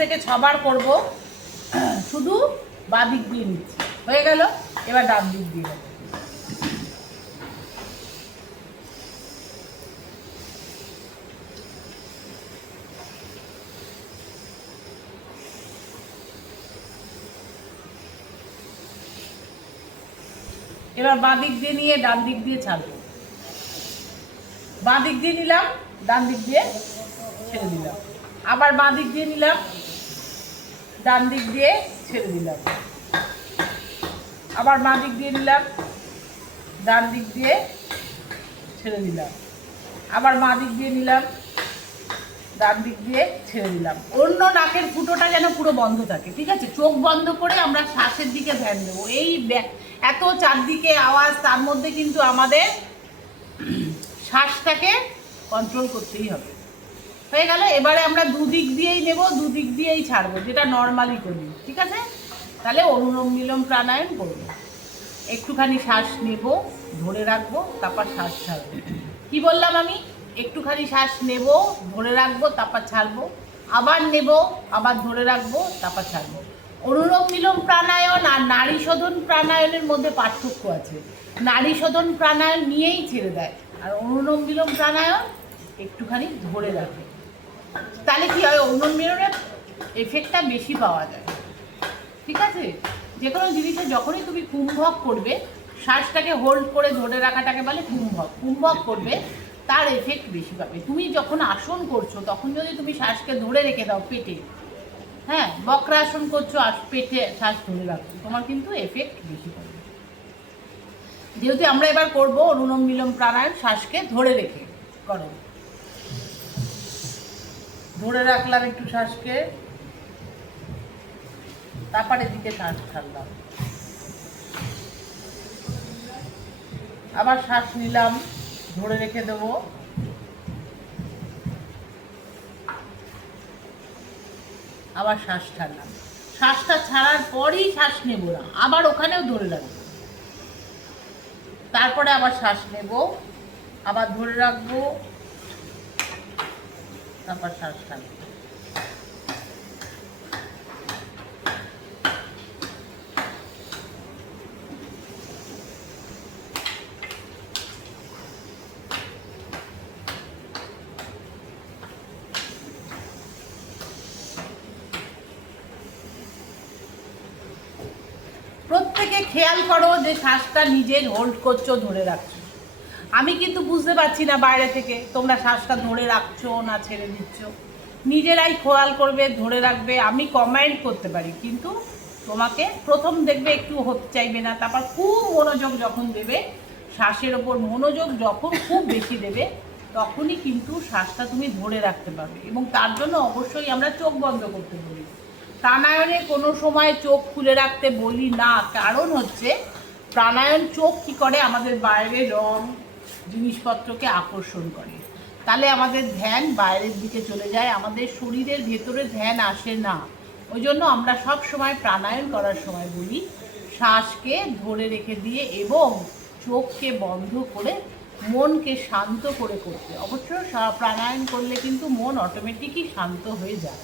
থেকে 6 বার করব, শুধু বাঁ দিক দিয়ে নিচ্ছি। হয়ে গেল, এবার ডান দিক দিয়ে নেব। এবার বাঁ দিক দিয়ে নিয়ে ডান দিক দিয়ে ছাড়বো। বাঁ দিক দিয়ে নিলাম, ডান দিক দিয়ে ছেড়ে দিলাম। আবার বাঁ দিক দিয়ে নিলাম, ডান দিক দিয়ে ছেড়ে দিলাম। আবার বাঁ দিক দিয়ে নিলাম, ডান দিক দিয়ে ছেড়ে দিলাম। আবার বাঁ দিক দিয়ে নিলাম, ডান দিক দিয়ে ছেড়ে দিলাম। অন্য নাকের ফুটোটা যেন পুরো বন্ধ থাকে, ঠিক আছে? চোখ বন্ধ করে আমরা শ্বাসের দিকে ধ্যান দেবো। এই এত চারদিকে আওয়াজ, তার মধ্যে কিন্তু আমাদের শ্বাসটাকে কন্ট্রোল করতেই হবে। হয়ে গেল। এবারে আমরা দুদিক দিয়েই নেব, দুদিক দিয়েই ছাড়বো, যেটা নর্মালি করি, ঠিক আছে? তাহলে অনুলোম বিলোম প্রাণায়াম করব। একটুখানি শ্বাস নেব, ধরে রাখবো, তারপর শ্বাস ছাড়বো। কি বললাম আমি? একটুখানি শ্বাস নেব, ধরে রাখবো, তারপর ছাড়বো। আবার নেব, আবার ধরে রাখবো, তারপর ছাড়বো। অনুলোম বিলোম প্রাণায়াম আর নাড়ি শোধন প্রাণায়ামের মধ্যে পার্থক্য আছে। নাড়ি শোধন প্রাণায়াম নিয়েই ছেড়ে দেয়, আর অনুলোম বিলোম প্রাণায়াম একটুখানি ধরে রাখে। তাহলে কি হয়? অনুলোম বিলোমের এফেক্টটা বেশি পাওয়া যায়, ঠিক আছে? যে কোনো জিনিসে যখনই তুমি কুম্ভক করবে, শ্বাসটাকে হোল্ড করে ধরে রাখাটাকে বলে কুম্ভক। কুম্ভক করবে, তার এফেক্ট বেশি পাবে। তুমি যখন আসন করছো, তখন যদি তুমি শ্বাসকে ধরে রেখে দাও পেটে, হ্যাঁ, বক্রাসন করছো আর পেটে শ্বাস ধরে রাখছো, তোমার কিন্তু এফেক্ট বেশি পাবে। যেহেতু আমরা এবার করবো অনুলোম বিলোম প্রাণায়াম, শ্বাসকে ধরে রেখে করো। ধরে রাখলাম একটু শ্বাসকে, তারপরে দিকে শ্বাস ছাড়লাম। আবার শ্বাস নিলাম, ধরে রেখে দেবো। আবার শ্বাস ছাড়লাম। শ্বাসটা ছাড়ার পরই শ্বাস নেব না, আবার ওখানেও ধরে রাখবো। তারপরে আবার শ্বাস নেব, আবার ধরে রাখবো, তারপর শ্বাস ছাড়বো। প্রত্যেকে খেয়াল করো যে শ্বাসটা নিজের হোল্ড করছো, ধরে রাখছো। আমি কিন্তু বুঝতে পারছি না বাইরে থেকে তোমরা শ্বাসটা ধরে রাখছো না ছেড়ে দিচ্ছ। নিজেরাই খেয়াল করবে, ধরে রাখবে। আমি কমেন্ট করতে পারি, কিন্তু তোমাকে প্রথম দেখবে একটু হতে চাইবে না, তারপর খুব মনোযোগ যখন দেবে, শ্বাসের ওপর মনোযোগ যখন খুব বেশি দেবে, তখনই কিন্তু শ্বাসটা তুমি ধরে রাখতে পারবে। এবং তার জন্য অবশ্যই আমরা চোখ বন্ধ করতে বলি। প্রাণায়ামে কোনো সময় চোখ খুলে রাখতে বলি না, কারণ হচ্ছে প্রাণায়াম চোখ কী করে, আমাদের বাইরে রং জিনিসপত্রকে আকর্ষণ করে। তাহলে আমাদের ধ্যান বাইরের দিকে চলে যায়, আমাদের শরীরের ভেতরে ধ্যান আসে না। ওই জন্য আমরা সব সময় প্রাণায়াম করার সময় বলি শ্বাসকে ধরে রেখে দিয়ে এবং চোখকে বন্ধ করে মনকে শান্ত করে করতে। অবশ্য প্রাণায়াম করলে কিন্তু মন অটোমেটিকই শান্ত হয়ে যায়।